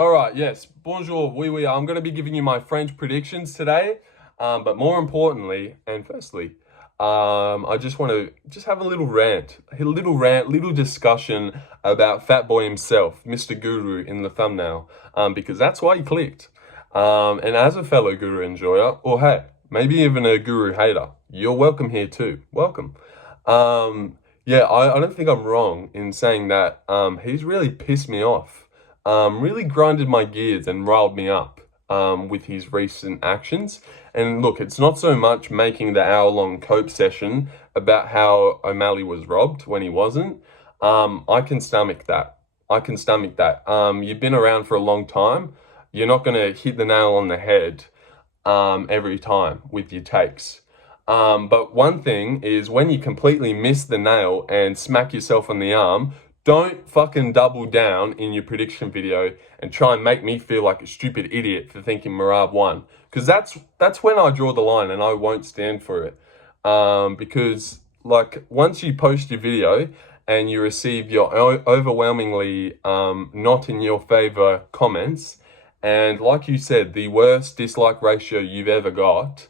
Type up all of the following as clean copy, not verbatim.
All right, yes. Bonjour, oui. I'm going to be giving you my French predictions today. But more importantly, and firstly, I just want to have a little discussion about Fat Boy himself, Mr. Guru in the thumbnail, because that's why he clicked. And as a fellow Guru enjoyer, or hey, maybe even a Guru hater, you're welcome here too. Welcome. Yeah, I don't think I'm wrong in saying that he's really pissed me off. Really grinded my gears and riled me up with his recent actions. And look, it's not so much making the hour-long cope session about how O'Malley was robbed when he wasn't. I can stomach that. You've been around for a long time. You're not going to hit the nail on the head every time with your takes. But one thing is when you completely miss the nail and smack yourself on the arm, don't fucking double down in your prediction video and try and make me feel like a stupid idiot for thinking Merab won. Because that's when I draw the line and I won't stand for it. Because like once you post your video and you receive your overwhelmingly not in your favor comments, and like you said, the worst dislike ratio you've ever got,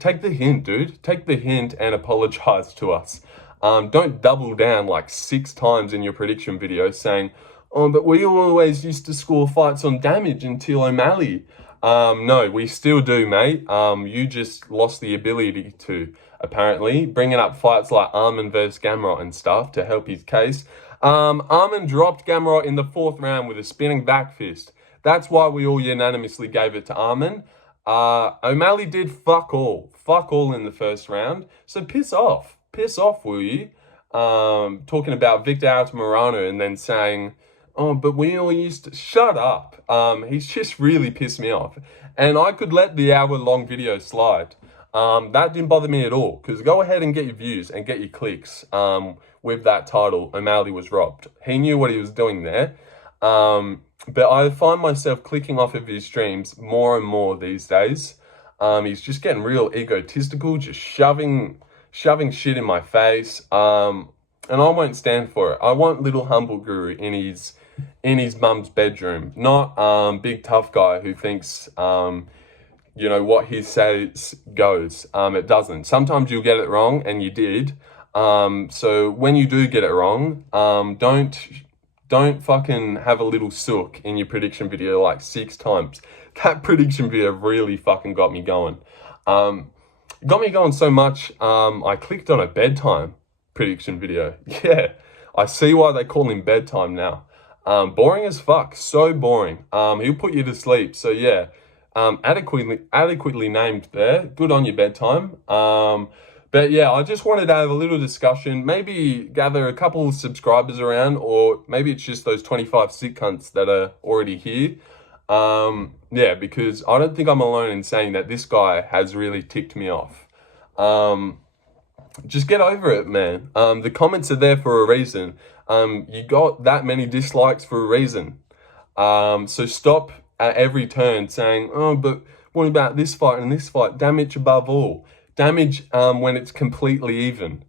take the hint, dude. Take the hint and apologize to us. Don't double down like 6 times in your prediction video saying, oh, but we always used to score fights on damage until O'Malley. No, we still do, mate. You just lost the ability to, apparently, bringing up fights like Arman versus Gamrot and stuff to help his case. Arman dropped Gamrot in the 4th round with a spinning back fist. That's why we all unanimously gave it to Arman. O'Malley did fuck all in the 1st round. So piss off, will you? Talking about Victor Altimarano and then saying, oh, but we all used to... Shut up. He's just really pissed me off. And I could let the hour-long video slide. That didn't bother me at all. Because go ahead and get your views and get your clicks with that title, O'Malley was robbed. He knew what he was doing there. But I find myself clicking off of his streams more and more these days. He's just getting real egotistical, just shoving shit in my face. And I won't stand for it. I want little humble Guru in his mum's bedroom, not big tough guy who thinks what he says goes. It doesn't. Sometimes you'll get it wrong, and you did. So when you do get it wrong, don't fucking have a little sook in your prediction video like 6 times. That prediction video really fucking got me going. Got me going so much, I clicked on a bedtime prediction video. Yeah, I see why they call him bedtime now. Boring as fuck, so boring. He'll put you to sleep, so yeah. Adequately named there. Good on your bedtime. But yeah, I just wanted to have a little discussion, maybe gather a couple of subscribers around, or maybe it's just those 25 sick cunts that are already here. Yeah, because I don't think I'm alone in saying that this guy has really ticked me off. Just get over it, man. The comments are there for a reason. You got that many dislikes for a reason. So stop at every turn saying, oh, but what about this fight and this fight? Damage above all. Damage when it's completely even.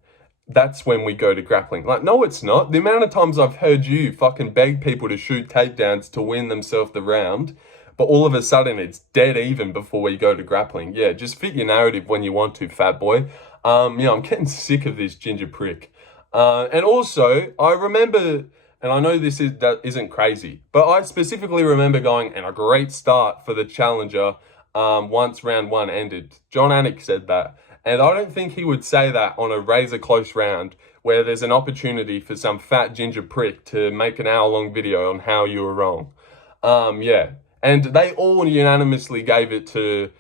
That's when we go to grappling. Like, no, it's not. The amount of times I've heard you fucking beg people to shoot takedowns to win themselves the round, but all of a sudden it's dead even before we go to grappling. Yeah, just fit your narrative when you want to, fat boy. I'm getting sick of this ginger prick. And also, I remember, and I know that isn't crazy, but I specifically remember going, and a great start for the challenger once round 1 ended. John Anik said that. And I don't think he would say that on a razor close round where there's an opportunity for some fat ginger prick to make an hour-long video on how you were wrong. Yeah. And they all unanimously gave it to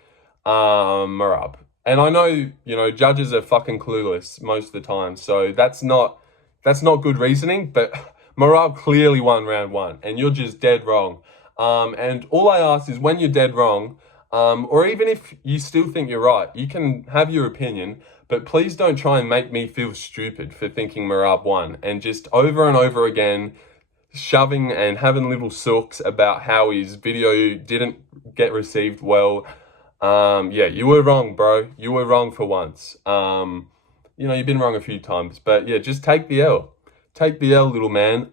Merab. And I know, judges are fucking clueless most of the time. So that's not good reasoning. But Merab clearly won round 1. And you're just dead wrong. And all I ask is when you're dead wrong, or even if you still think you're right, you can have your opinion, but please don't try and make me feel stupid for thinking Merab won and just over and over again shoving and having little sulks about how his video didn't get received well. Yeah, you were wrong, bro. You were wrong for once. You've been wrong a few times, but yeah, just take the L. take the L, little man,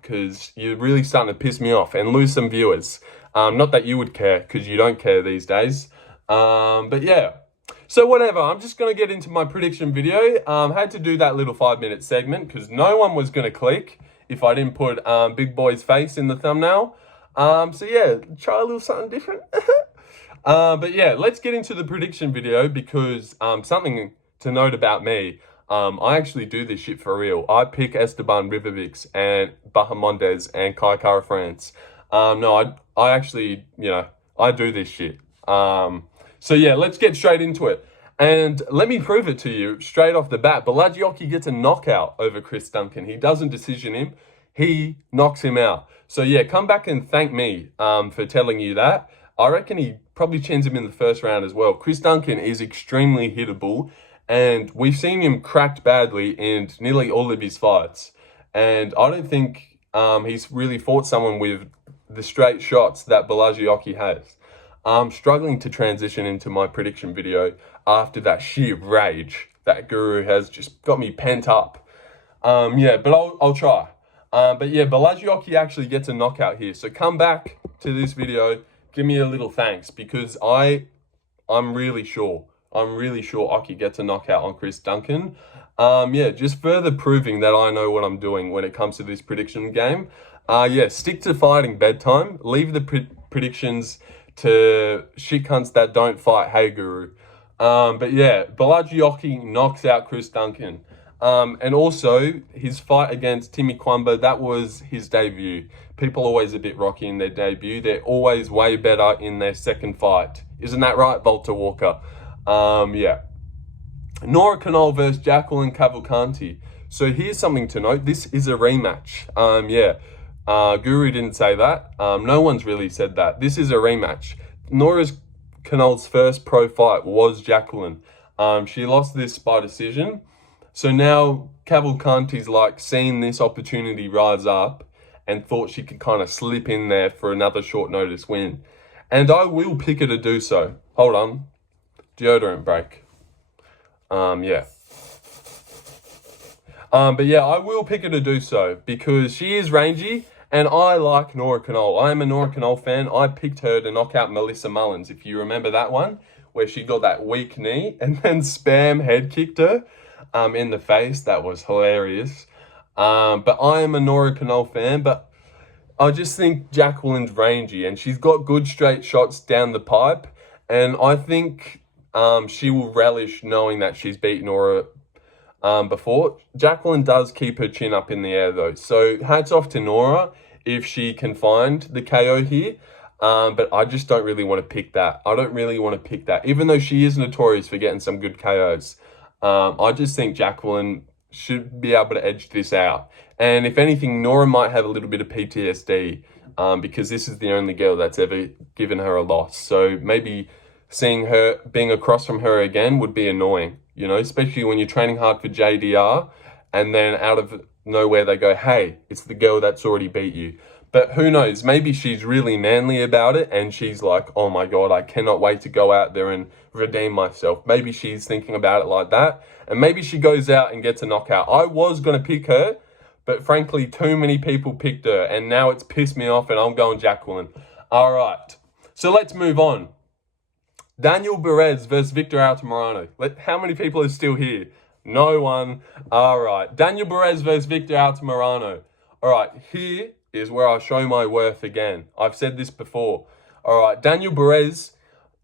because you're really starting to piss me off and lose some viewers. Not that you would care, because you don't care these days. But yeah. So whatever, I'm just going to get into my prediction video. Had to do that little 5-minute segment because no one was going to click if I didn't put Big Boy's face in the thumbnail. So yeah, try a little something different. But yeah, let's get into the prediction video because something to note about me, I actually do this shit for real. I pick Esteban Rivervix and Bahamondes and Kai Kara France. No, I actually, I do this shit. So yeah, let's get straight into it. And let me prove it to you straight off the bat. Bolaji gets a knockout over Chris Duncan. He doesn't decision him. He knocks him out. So yeah, come back and thank me for telling you that. I reckon he probably chins him in the first round as well. Chris Duncan is extremely hittable. And we've seen him cracked badly in nearly all of his fights. And I don't think he's really fought someone with the straight shots that Bolaji has. I'm struggling to transition into my prediction video after that sheer rage that Guru has just got me pent up. Yeah, but I'll try. But yeah, Bolaji actually gets a knockout here. So come back to this video, give me a little thanks because I'm really sure Oki gets a knockout on Chris Duncan. Yeah, just further proving that I know what I'm doing when it comes to this prediction game. Yeah, stick to fighting bedtime. Leave the predictions to shit cunts that don't fight. Hey, Guru. But yeah, Bolaji knocks out Chris Duncan. And also, his fight against Timmy Kwamba, that was his debut. People are always a bit rocky in their debut. They're always way better in their second fight. Isn't that right, Volta Walker? Yeah. Nora Conolle versus Jacqueline Cavalcanti. So here's something to note. This is a rematch. Yeah. Guru didn't say that. No one's really said that. This is a rematch. Nora's Conolle's first pro fight was Jacqueline. She lost this by decision. So now Cavalcanti's like seen this opportunity rise up and thought she could kind of slip in there for another short notice win. And I will pick her to do so. Hold on. Deodorant break. Yeah. But yeah, I will pick her to do so because she is rangy and I like Nora Conolle. I am a Nora Conolle fan. I picked her to knock out Melissa Mullins, if you remember that one, where she got that weak knee and then Spam head kicked her in the face. That was hilarious. But I am a Nora Conolle fan, but I just think Jacqueline's rangy and she's got good straight shots down the pipe. And I think she will relish knowing that she's beat Nora before. Jacqueline does keep her chin up in the air though. So hats off to Nora if she can find the KO here. But I just don't really want to pick that. I don't really want to pick that. Even though she is notorious for getting some good KOs. I just think Jacqueline should be able to edge this out. And if anything, Nora might have a little bit of PTSD because this is the only girl that's ever given her a loss. So maybe seeing her, being across from her again would be annoying, you know, especially when you're training hard for JDR and then out of nowhere they go, hey, it's the girl that's already beat you. But who knows, maybe she's really manly about it and she's like, oh my God, I cannot wait to go out there and redeem myself. Maybe she's thinking about it like that. And maybe she goes out and gets a knockout. I was going to pick her, but frankly, too many people picked her. And now it's pissed me off and I'm going Jacqueline. All right, so let's move on. Daniel Barez versus Victor Altimarano. How many people are still here? No one. All right, Daniel Barez versus Victor Altimarano. All right, here is where I show my worth again. I've said this before. All right, Daniel Barez,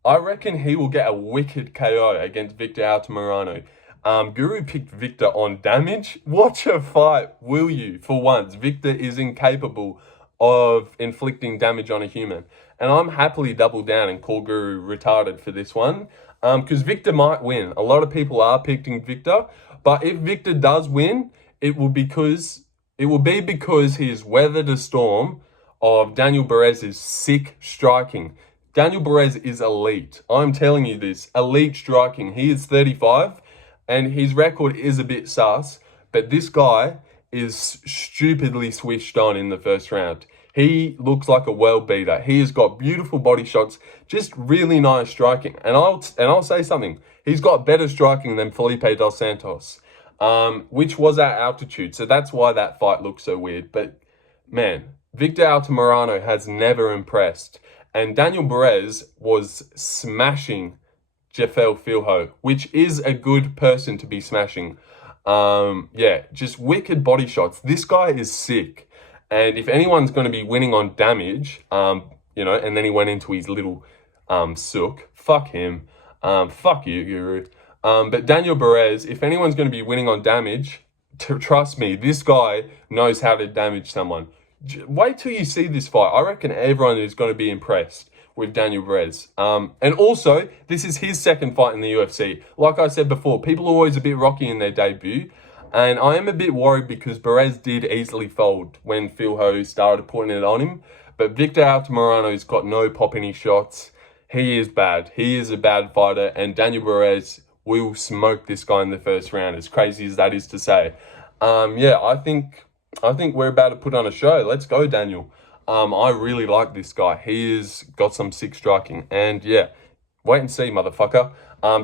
I reckon he will get a wicked KO against Victor Altimarano. Guru picked Victor on damage. Watch a fight, will you? For once, Victor is incapable of inflicting damage on a human. And I'm happily double down and call Guru retarded for this one. Because Victor might win. A lot of people are picking Victor. But if Victor does win, it will be because he's weathered a storm of Daniel Barez's sick striking. Daniel Barez is elite. I'm telling you this. Elite striking. He is 35 and his record is a bit sus. But this guy is stupidly switched on in the first round. He looks like a world beater. He has got beautiful body shots, just really nice striking. And I'll say something. He's got better striking than Felipe Dos Santos. which was at altitude. So that's why that fight looked so weird. But, man, Victor Altimarano has never impressed. And Daniel Barez was smashing Jeffel Filho, which is a good person to be smashing. Yeah, just wicked body shots. This guy is sick. And if anyone's going to be winning on damage, you know, and then he went into his little sook, fuck him. Fuck you, Guru. But Daniel Barez, if anyone's going to be winning on damage, trust me, this guy knows how to damage someone. Wait till you see this fight. I reckon everyone is going to be impressed with Daniel Barez. And also, this is his second fight in the UFC. Like I said before, people are always a bit rocky in their debut. And I am a bit worried because Barez did easily fold when Filho started putting it on him. But Victor Altimarano's got no pop in his shots. He is bad. He is a bad fighter. And Daniel Barez will smoke this guy in the first round, as crazy as that is to say. Yeah, I think we're about to put on a show. Let's go, Daniel. I really like this guy. He has got some sick striking. And yeah, wait and see, motherfucker.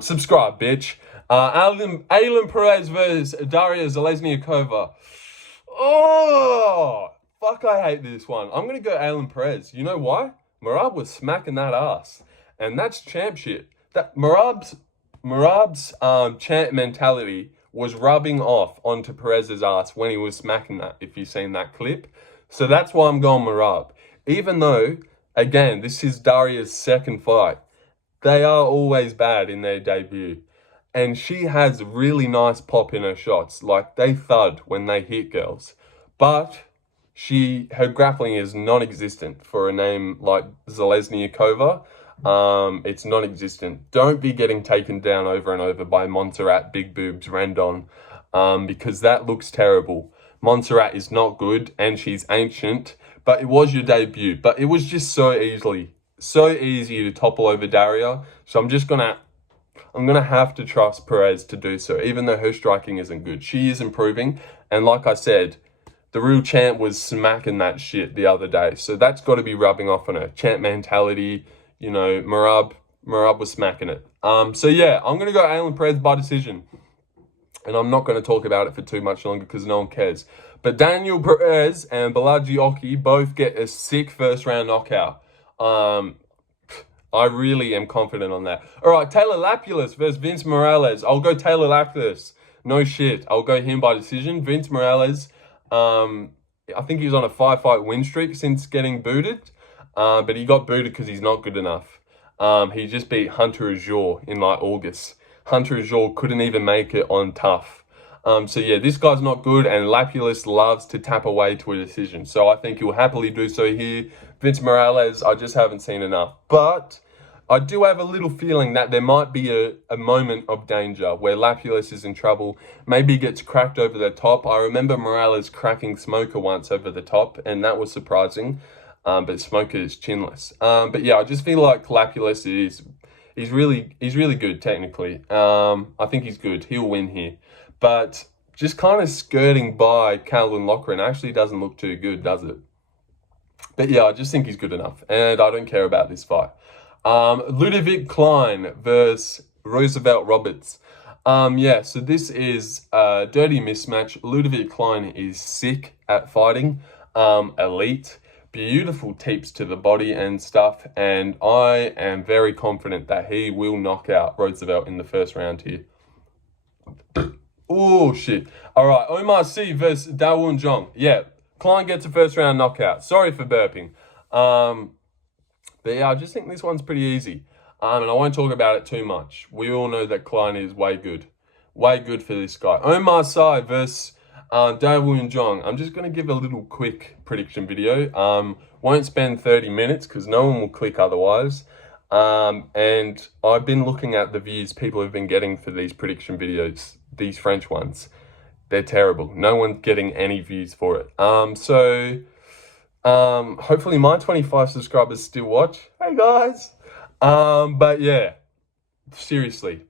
Subscribe, bitch. Ailin Perez versus Darya Zheleznyakova. Oh, fuck, I hate this one. I'm going to go Ailin Perez. You know why? Merab was smacking that ass. And that's champ shit. That Merab's champ mentality was rubbing off onto Perez's ass when he was smacking that, if you've seen that clip. So that's why I'm going Merab. Even though, again, this is Darya's second fight. They are always bad in their debut. And she has really nice pop in her shots. Like, they thud when they hit girls. But her grappling is non-existent for a name like Zheleznyakova. It's non-existent. Don't be getting taken down over and over by Montserrat Big Boobs Rendon, because that looks terrible. Montserrat is not good, and she's ancient, but it was your debut. But it was just so easy to topple over Darya. So I'm gonna have to trust Perez to do so, even though her striking isn't good. She is improving, and like I said, the real champ was smacking that shit the other day. So that's got to be rubbing off on her. Champ mentality, you know, Merab was smacking it. So yeah, I'm going to go Ailin Perez by decision. And I'm not going to talk about it for too much longer because no one cares. But Daniel Perez and Bolaji Oki both get a sick first round knockout. I really am confident on that. All right, Taylor Lapilus versus Vince Morales. I'll go Taylor Lapilus. No shit. I'll go him by decision. Vince Morales, I think he was on a 5-fight win streak since getting booted. But he got booted because he's not good enough. He just beat Hunter Azure in like August. Hunter Azure couldn't even make it on tough. So yeah, this guy's not good, and Lapilus loves to tap away to a decision. So I think he'll happily do so here. Vince Morales, I just haven't seen enough. But I do have a little feeling that there might be a moment of danger where Lapilus is in trouble. Maybe gets cracked over the top. I remember Morales cracking Smoker once over the top, and that was surprising. But Smoker is chinless. But yeah, I just feel like Lapilus he's really good technically. I think he's good. He'll win here. But just kind of skirting by Calvin Loughran actually doesn't look too good, does it? But yeah, I just think he's good enough. And I don't care about this fight. Ludovit Klein versus Roosevelt Roberts. Yeah, so this is a dirty mismatch. Ludovit Klein is sick at fighting. Elite. Beautiful teeps to the body and stuff. And I am very confident that he will knock out Roosevelt in the first round here. Oh, shit. All right, Oumar C versus Dawoon Jung. Yeah, Klein gets a first round knockout. Sorry for burping. But yeah, I just think this one's pretty easy. And I won't talk about it too much. We all know that Klein is way good. Way good for this guy. Oumar Sy versus Dawoon Jung. I'm just going to give a little quick prediction video. Won't spend 30 minutes because no one will click otherwise. And I've been looking at the views people have been getting for these prediction videos. These French ones. They're terrible. No one's getting any views for it. Hopefully my 25 subscribers still watch. Hey guys. But yeah, seriously.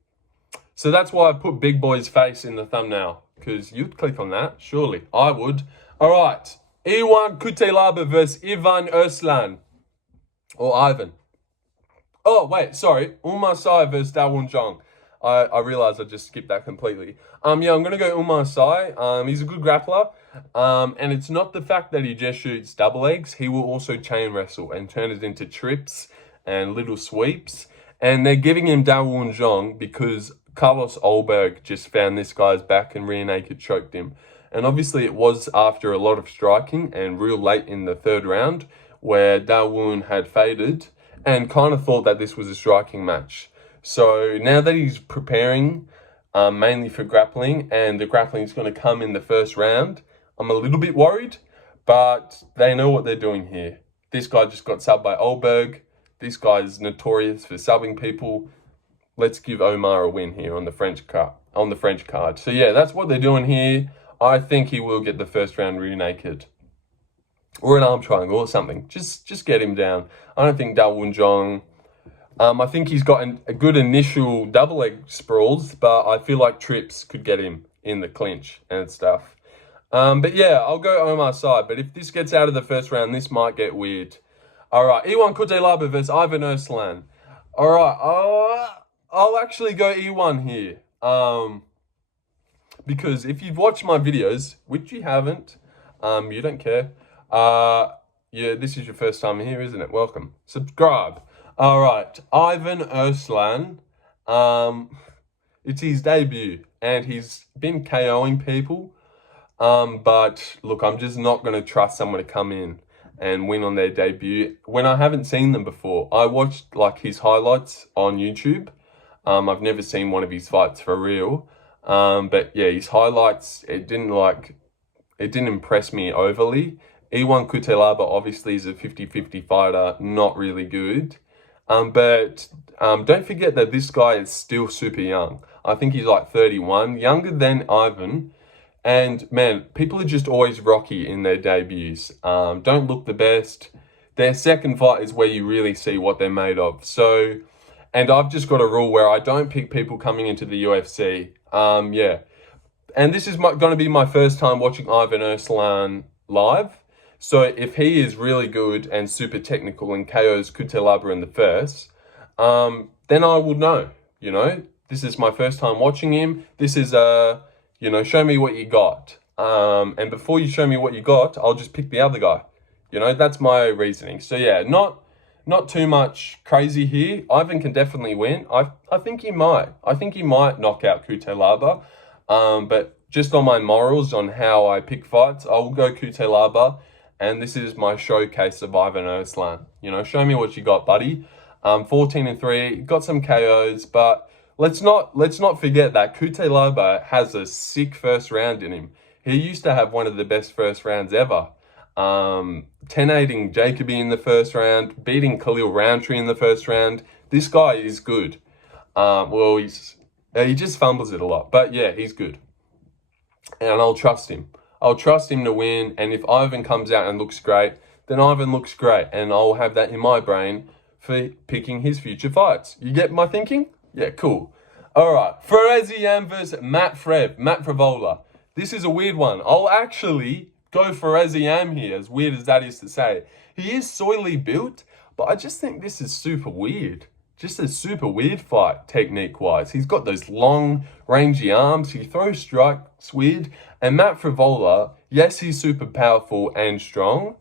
So that's why I put Big Boy's face in the thumbnail, because you'd click on that, surely. I would. All right. Iwan Cutelaba versus Ivan Erslan. Or Ivan. Oh, wait, sorry. Oumar Sy versus Dawoon Jung. I realized I just skipped that completely. Yeah, I'm gonna go Oumar Sai. He's a good grappler. And it's not the fact that he just shoots double legs. He will also chain wrestle and turn it into trips and little sweeps. And they're giving him Dawoon Jong because Carlos Olberg just found this guy's back and rear naked choked him. And obviously it was after a lot of striking and real late in the third round where Dawoon had faded and kind of thought that this was a striking match. So now that he's preparing mainly for grappling and the grappling is going to come in the first round, I'm a little bit worried, but they know what they're doing here. This guy just got subbed by Olberg. This guy's notorious for subbing people. Let's give Oumar a win here on the French card. So yeah, that's what they're doing here. I think he will get the first round rear naked. Or an arm triangle or something. Just get him down. I don't think Dawoon Jong. I think he's got a good initial double leg sprawls, but I feel like trips could get him in the clinch and stuff. But yeah, I'll go Oumar side. But if this gets out of the first round, this might get weird. All right, E1 Cutelaba versus Ivan Erslan. All right, I'll actually go E1 here. Because if you've watched my videos, which you haven't, you don't care. Yeah, this is your first time here, isn't it? Welcome. Subscribe. All right, Ivan Erslan. It's his debut, and he's been KOing people. But look, I'm just not going to trust someone to come in and win on their debut when I haven't seen them before. I watched like his highlights on YouTube. I've never seen one of his fights for real. But yeah, his highlights, it didn't impress me overly. E1 Cutelaba obviously is a 50-50 fighter, not really good. But don't forget that this guy is still super young. I think he's like 31, younger than Ivan. And man, people are just always rocky in their debuts. Don't look the best. Their second fight is where you really see what they're made of. So, and I've just got a rule where I don't pick people coming into the UFC. Yeah. And this is going to be my first time watching Ivan Erslan live. So if he is really good and super technical and KOs Cutelaba in the first, then I will know, you know. This is my first time watching him. This is you know, show me what you got. And before you show me what you got, I'll just pick the other guy. You know, that's my reasoning. So yeah, not too much crazy here. Ivan can definitely win. I think he might. I think he might knock out Cutelaba. But just on my morals on how I pick fights, I'll go Cutelaba. And this is my showcase of Ivan Erslan. You know, show me what you got, buddy. 14-3, got some KOs, but let's not forget that Cutelaba has a sick first round in him. He used to have one of the best first rounds ever. 10-8ing Jacoby in the first round, beating Khalil Roundtree in the first round. This guy is good. Well, he just fumbles it a lot, but yeah, he's good. And I'll trust him. I'll trust him to win, and if Ivan comes out and looks great, then Ivan looks great, and I'll have that in my brain for picking his future fights. You get my thinking? Yeah, cool. All right, Ziam versus Matt Frevola. This is a weird one. I'll actually go for Ziam here, as weird as that is to say. He is soilly built, but I just think this is super weird. Just a super weird fight, technique-wise. He's got those long, rangy arms. He throws strikes weird. And Matt Frevola, yes, he's super powerful and strong,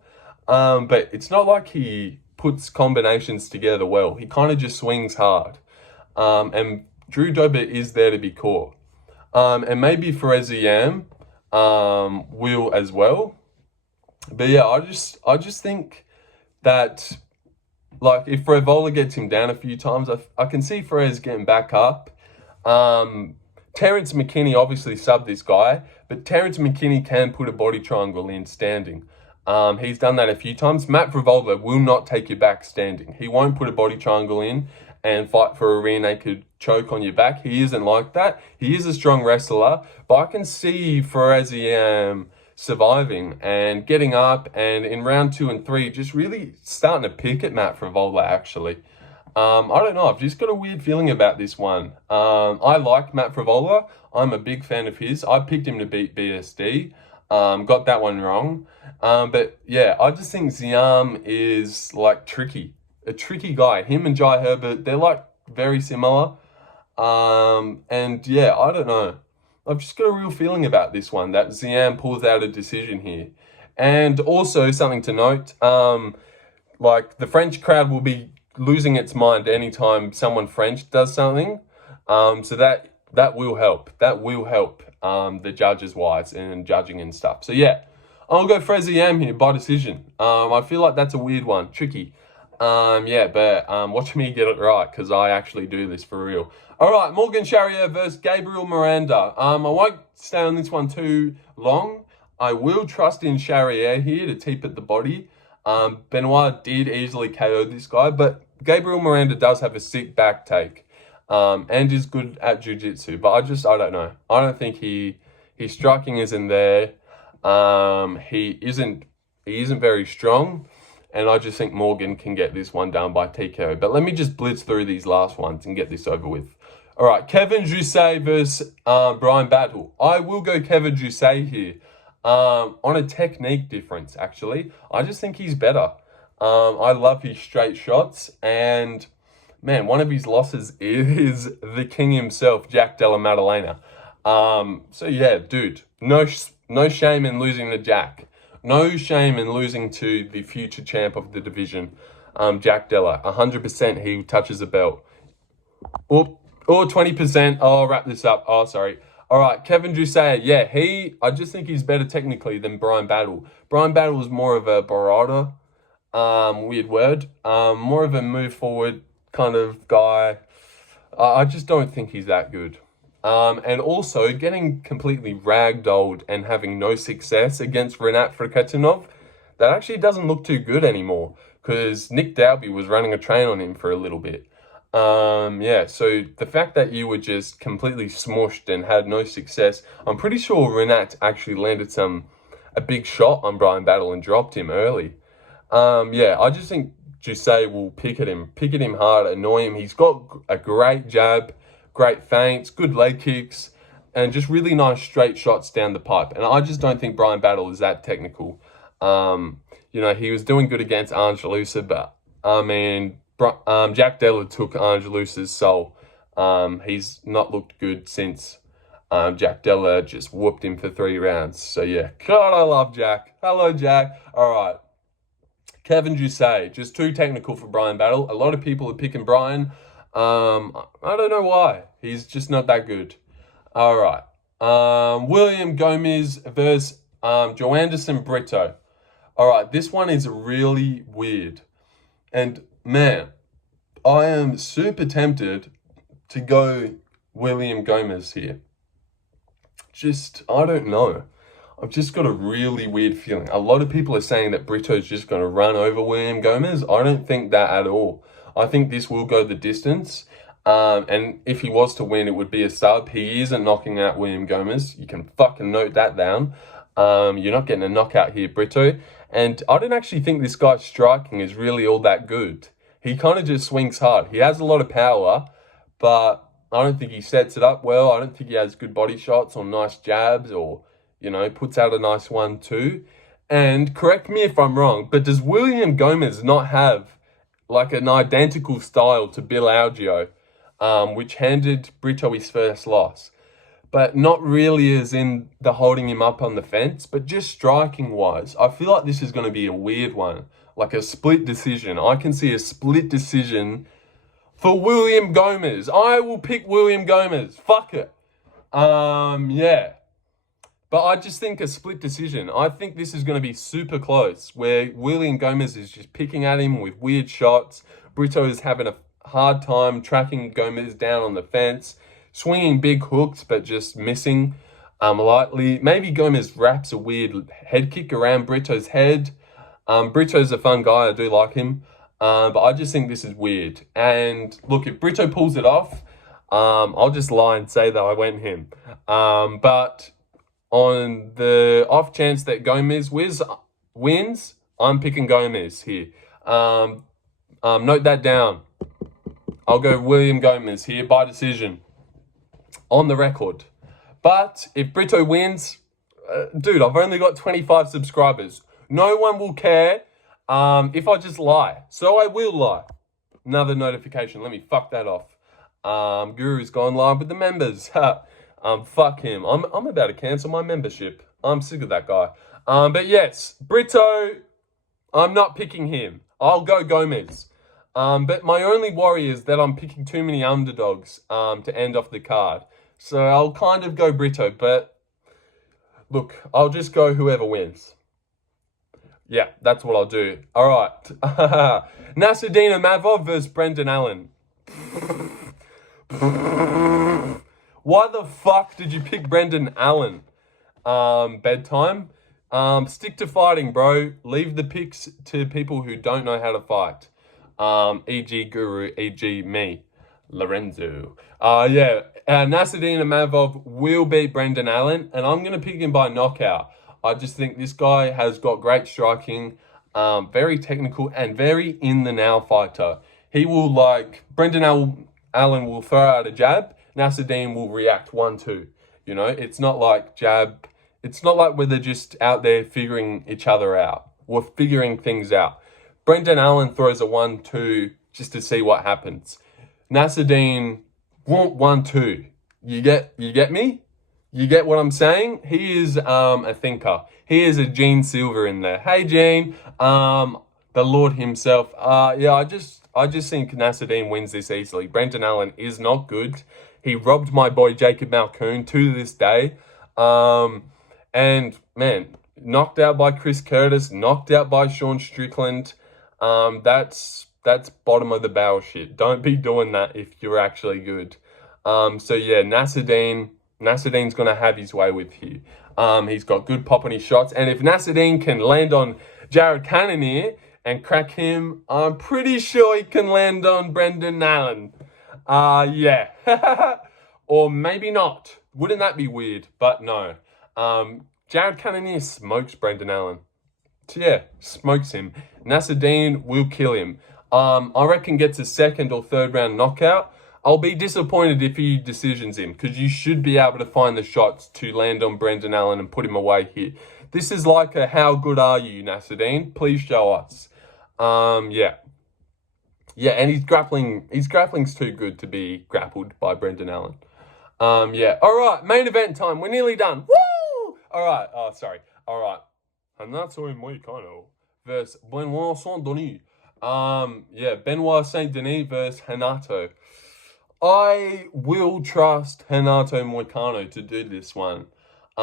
but it's not like he puts combinations together well. He kind of just swings hard. And Drew Dober is there to be caught. And maybe Ziam will as well. But yeah, I just think that, like, if Frevola gets him down a few times, I can see Perez getting back up. Terrence McKinney obviously subbed this guy, but Terrence McKinney can put a body triangle in standing. He's done that a few times. Matt Frevola will not take you back standing. He won't put a body triangle in and fight for a rear naked choke on your back. He isn't like that. He is a strong wrestler, but I can see Ziam surviving and getting up, and in round 2 and 3, just really starting to pick at Matt Frevola, actually. I don't know. I've just got a weird feeling about this one. I like Matt Frevola. I'm a big fan of his. I picked him to beat BSD. Got that one wrong. But yeah, I just think Ziam is like tricky. A tricky guy. Him and Jai Herbert, they're like very similar. And yeah, I don't know. I've just got a real feeling about this one that Ziam pulls out a decision here. And also something to note, like the French crowd will be losing its mind anytime someone French does something. So that will help. That will help the judges wise and judging and stuff. So yeah, I'll go for Ziam here by decision. I feel like that's a weird one, tricky. Yeah, but watch me get it right because I actually do this for real. All right, Morgan Charierre versus Gabriel Miranda. I won't stay on this one too long. I will trust in Charierre here to tip at the body. Benoit did easily KO this guy, but Gabriel Miranda does have a sick back take and is good at jiu-jitsu. But I don't know. I don't think his striking isn't there. He isn't very strong. And I just think Morgan can get this one done by TKO. But let me just blitz through these last ones and get this over with. All right, Kevin Jousset versus Bryan Battle. I will go Kevin Jousset here. On a technique difference, actually. I just think he's better. I love his straight shots. And, man, one of his losses is the king himself, Jack Della Maddalena. So, yeah, dude, no shame in losing to Jack. No shame in losing to the future champ of the division, Jack Della. 100% he touches the belt. Or 20%. I'll wrap this up. Oh, sorry. All right, Kevin Jousset. Yeah, I just think he's better technically than Bryan Battle. Bryan Battle is more of a barada, weird word, more of a move forward kind of guy. I just don't think he's that good. And also getting completely ragdolled and having no success against Renat Frekatinov, that actually doesn't look too good anymore because Nick Dalby was running a train on him for a little bit. Yeah, so the fact that you were just completely smushed and had no success, I'm pretty sure Renat actually landed a big shot on Bryan Battle and dropped him early. Yeah, I just think Jousset will pick at him hard, annoy him. He's got a great jab, great feints, good leg kicks, and just really nice straight shots down the pipe. And I just don't think Bryan Battle is that technical. He was doing good against Angelusa, but I mean, Jack Della took Angelusa's soul. He's not looked good since Jack Della just whooped him for 3 rounds. So yeah, God, I love Jack. Hello, Jack. All right. Kevin Jousset, just too technical for Bryan Battle. A lot of people are picking Bryan. I don't know why. He's just not that good. All right. William Gomis versus Joanderson Brito. All right, this one is really weird. And man, I am super tempted to go William Gomis here. I don't know. I've just got a really weird feeling. A lot of people are saying that Brito's just going to run over William Gomis. I don't think that at all. I think this will go the distance. And if he was to win, it would be a sub. He isn't knocking out William Gomis. You can fucking note that down. You're not getting a knockout here, Brito. And I don't actually think this guy's striking is really all that good. He kind of just swings hard. He has a lot of power, but I don't think he sets it up well. I don't think he has good body shots or nice jabs or, puts out a nice one too. And correct me if I'm wrong, but does William Gomis not have like an identical style to Bill Algeo, which handed Brito his first loss? But not really as in the holding him up on the fence, but just striking wise. I feel like this is going to be a weird one, like a split decision. I can see a split decision for William Gomis. I will pick William Gomis. Fuck it. Yeah. But I just think a split decision. I think this is going to be super close, where William Gomis is just picking at him with weird shots. Brito is having a hard time tracking Gomis down on the fence, swinging big hooks, but just missing lightly. Maybe Gomis wraps a weird head kick around Brito's head. Brito's a fun guy. I do like him. But I just think this is weird. And look, if Brito pulls it off, I'll just lie and say that I went him. But on the off chance that Gomis wins, I'm picking Gomis here. Note that down. I'll go William Gomis here by decision. On the record. But if Brito wins, dude, I've only got 25 subscribers. No one will care if I just lie. So I will lie. Another notification. Let me fuck that off. Guru's gone live with the members. Fuck him. I'm about to cancel my membership. I'm sick of that guy. But yes, Brito, I'm not picking him. I'll go Gomis. But my only worry is that I'm picking too many underdogs to end off the card. So I'll kind of go Brito, but look, I'll just go whoever wins. Yeah, that's what I'll do. All right. Nasruddin Imavov versus Brendan Allen. Why the fuck did you pick Brendan Allen? Bedtime. Stick to fighting, bro. Leave the picks to people who don't know how to fight. E.g. Guru, e.g. me, Lorenzo. Nasruddin Imavov will beat Brendan Allen, and I'm going to pick him by knockout. I just think this guy has got great striking, very technical, and very in-the-now fighter. He will, Brendan Allen will throw out a jab, Nasruddin will react 1-2. You know, it's not like jab. It's not like where they're just out there figuring each other out or figuring things out. Brendan Allen throws a 1-2 just to see what happens. Nasruddin won't 1-2. You get me? You get what I'm saying? He is a thinker. He is a Gene Silver in there. Hey Gene, the Lord himself. I just think Nasruddin wins this easily. Brendan Allen is not good. He robbed my boy Jacob Malkoon to this day. And man, knocked out by Chris Curtis, knocked out by Sean Strickland. That's bottom of the barrel shit. Don't be doing that if you're actually good. Nasruddin's gonna have his way with you. He's got good pop on his shots, and if Nasruddin can land on Jared Cannonier and crack him, I'm pretty sure he can land on Brendan Allen. Or maybe not. Wouldn't that be weird? But no. Jared Cannonier smokes Brendan Allen. So yeah, smokes him. Nasruddin will kill him. I reckon gets a second or third round knockout. I'll be disappointed if he decisions him, because you should be able to find the shots to land on Brendan Allen and put him away here. This is like a how good are you, Nasruddin? Please show us. Yeah, and his grappling's too good to be grappled by Brendan Allen. All right, main event time. We're nearly done. Woo! All right. Renato Moicano versus Benoit Saint-Denis. Benoit Saint-Denis versus Renato. I will trust Renato Moicano to do this one.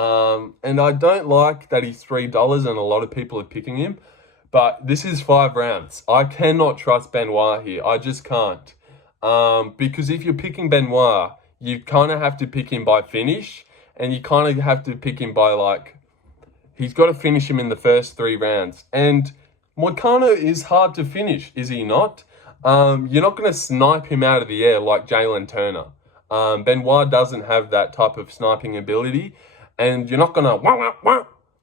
And I don't like that he's $3 and a lot of people are picking him. But this is 5 rounds. I cannot trust Benoit here. I just can't. Because if you're picking Benoit, you kind of have to pick him by finish. And you kind of have to pick him by he's got to finish him in the first 3 rounds. And Moicano is hard to finish, is he not? You're not going to snipe him out of the air like Jalen Turner. Benoit doesn't have that type of sniping ability. And you're not going to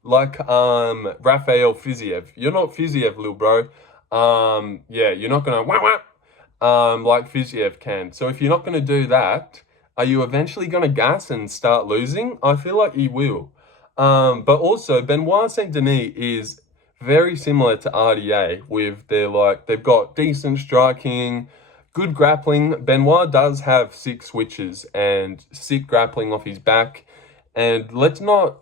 like Rafael Fiziev. You're not Fiziev, little bro. You're not going to like Fiziev can. So if you're not going to do that, are you eventually going to gas and start losing? I feel like you will. But also, Benoit Saint-Denis is very similar to RDA with they've got decent striking, good grappling. Benoit does have sick switches and sick grappling off his back. And let's not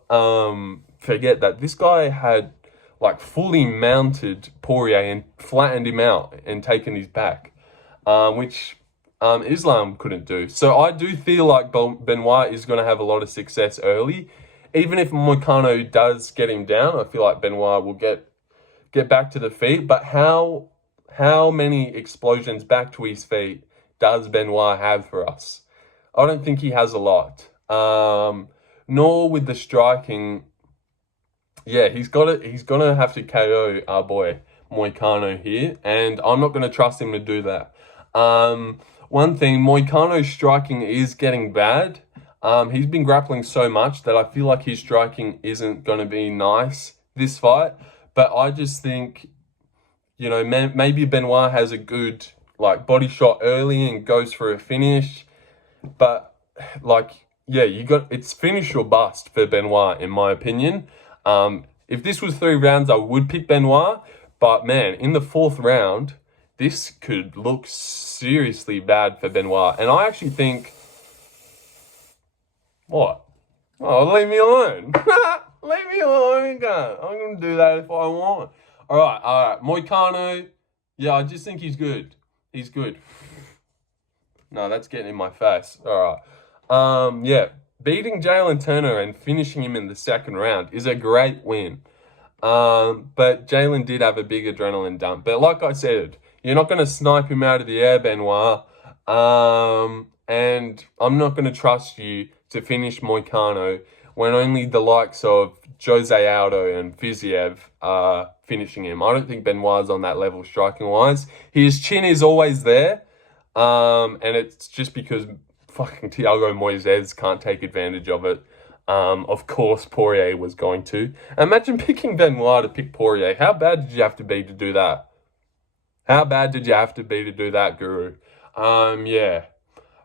forget that this guy had fully mounted Poirier and flattened him out and taken his back, which Islam couldn't do. So I do feel like Benoit is going to have a lot of success early. Even if Moicano does get him down, I feel like Benoit will get back to the feet. But how many explosions back to his feet does Benoit have for us? I don't think he has a lot. Nor with the striking. Yeah, he's gonna have to KO our boy Moicano here, and I'm not gonna trust him to do that. One thing, Moicano's striking is getting bad. He's been grappling so much that I feel like his striking isn't going to be nice this fight. But I just think, maybe Benoit has a good body shot early and goes for a finish. But it's finish or bust for Benoit, in my opinion. If this was 3 rounds, I would pick Benoit. But man, in the 4th round, this could look seriously bad for Benoit. And I actually think... What? Oh, leave me alone. Leave me alone, guys. I'm going to do that if I want. All right. Moicano, yeah, I just think he's good. He's good. No, that's getting in my face. All right. Yeah, beating Jalen Turner and finishing him in the second round is a great win. But Jalen did have a big adrenaline dump. But like I said, you're not going to snipe him out of the air, Benoit. And I'm not going to trust you to finish Moicano when only the likes of Jose Aldo and Fiziev are finishing him. I don't think Benoit's on that level striking-wise. His chin is always there, and it's just because fucking Thiago Moises can't take advantage of it. Of course, Poirier was going to. Imagine picking Benoit to pick Poirier. How bad did you have to be to do that? How bad did you have to be to do that, Guru? Yeah.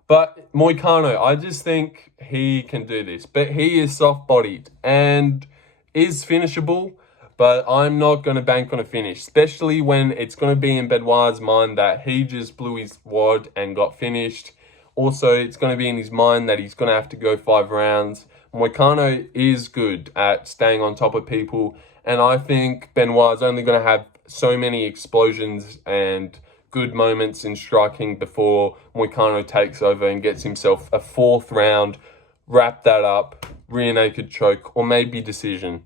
But Moicano, I just think he can do this. But he is soft-bodied and is finishable. But I'm not going to bank on a finish, especially when it's going to be in Benoit's mind that he just blew his wad and got finished. Also, it's going to be in his mind that he's going to have to go 5 rounds. Moicano is good at staying on top of people. And I think Benoit's only going to have so many explosions and good moments in striking before Moicano takes over and gets himself a 4th round, wrap that up, rear naked choke, or maybe decision.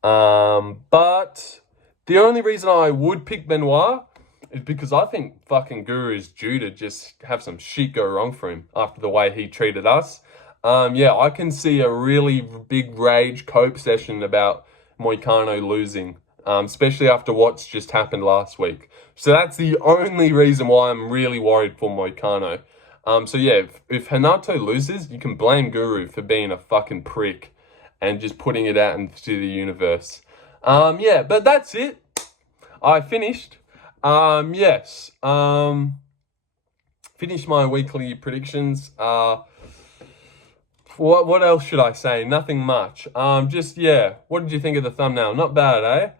But the only reason I would pick Benoit is because I think fucking Guru is due to just have some shit go wrong for him after the way he treated us. Yeah, I can see a really big rage cope session about Moicano losing, especially after what's just happened last week. So that's the only reason why I'm really worried for Moicano. So yeah, if Renato loses, you can blame Guru for being a fucking prick and just putting it out into the universe. Yeah, but that's it. I finished. Yes. Finished my weekly predictions. What else should I say? Nothing much. Just, yeah. What did you think of the thumbnail? Not bad, eh?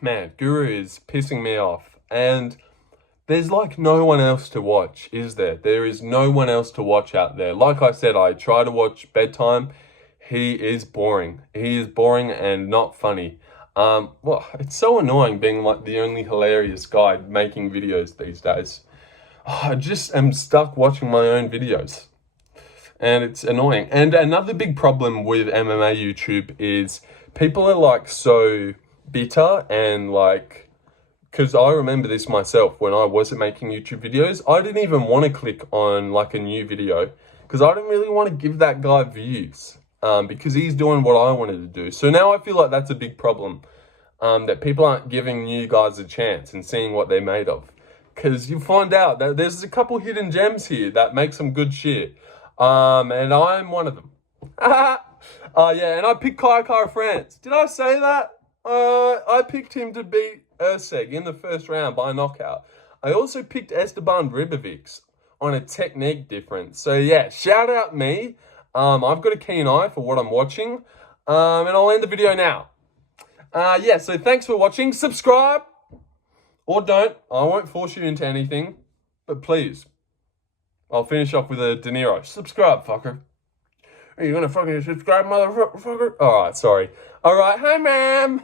Man, Guru is pissing me off. And there's like no one else to watch, is there? There is no one else to watch out there. Like I said, I try to watch Bedtime. He is boring. He is boring and not funny. Well, it's so annoying being like the only hilarious guy making videos these days. I just am stuck watching my own videos. And it's annoying. And another big problem with MMA YouTube is people are like so bitter and like, because I remember this myself when I wasn't making YouTube videos, I didn't even want to click on like a new video because I didn't really want to give that guy views because he's doing what I wanted to do. So now I feel like that's a big problem, that people aren't giving new guys a chance and seeing what they're made of. Because you find out that there's a couple hidden gems here that make some good shit. And I'm one of them. Yeah, and I picked Kara France. Did I say that? I picked him to beat Erslan in the first round by knockout. I also picked Esteban Ribovics on a technique difference. So yeah, shout out me. I've got a keen eye for what I'm watching. And I'll end the video now. Yeah, so thanks for watching. Subscribe. Or don't. I won't force you into anything. But please. I'll finish off with a De Niro. Subscribe, fucker. Are you gonna fucking subscribe, motherfucker? Alright, sorry. Alright, hi, ma'am.